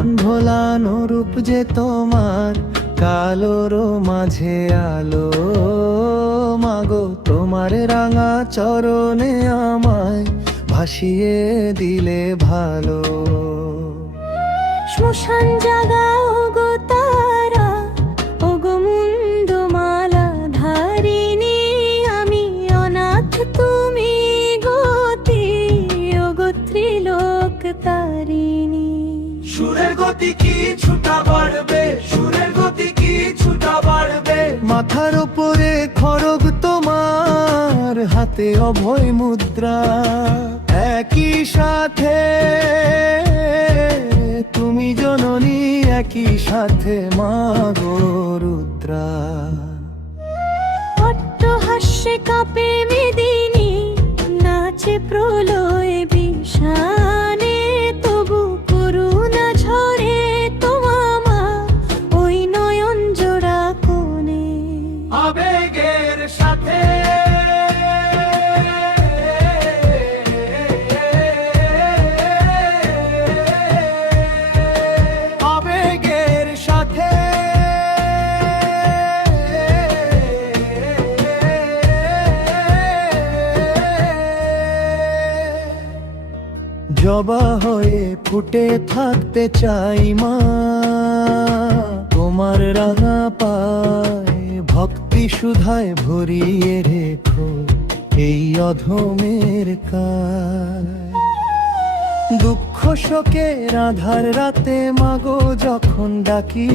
মন ভোলানো রূপ যে তোমার, কালোর মাঝে আলো। মাগো তোমার রাঙা চরণে আমায় ভাসিয়ে দিলে ভালো। শ্মশান জাগাও গো তারা, ও গো মুন্ডমালা ধারিণী, আমি অনাথ তুমি গতি, ও গো ত্রিলোক তারিণী। সুরের গতি কি ছুটা বাড়বে, সুরের গতি কি ছুটা বাড়বে। মাথার উপরে খড়গ তোমার, হাতে অভয় মুদ্রা। একই সাথে তুমি জননী, একই সাথে মা গো রুদ্রা। অট্টহাস্যে কাঁপে মেদিনী, নাচে প্রলয় বিষানে, তবু করুণা ঝরে তোমামা ওই নয়ন জোড়া কোণে। আবেগের সাথে আবেগের সাথে জবা হয়ে ফুটে থাকতে চাই মা, তোমার রাঙা পায় ভক্তি সুধায় ভরিয়ে রেখো এই অধমের কায়। দুঃখ শোকের আধার রাতে মাগো যখন ডাকি,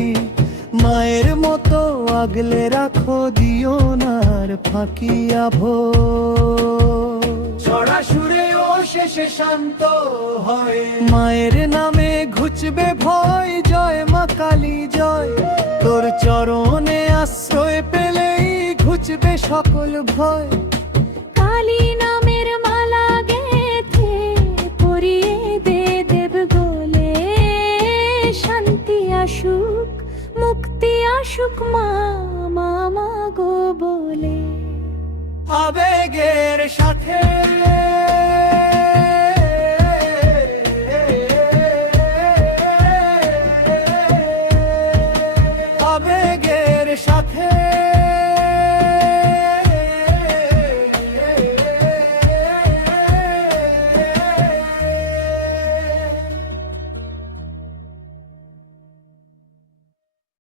মায়ের মতো আগলে রাখো, দিও নার ফাঁকি আভো। চড়া সুরে ও শেষে শান্ত হয়, মায়ের নামে ঘুচবে ভয়। জয় মা কালী জয়, তোর চরণে আশ্রয় পেলেই ঘুচবে সকল ভয়। কালী নামের মালা গেথে পরিয়ে দে দেব গোলে, শান্তি আসুক মুক্তি আসুক মা, মা গো বলে। আবেগের সাথে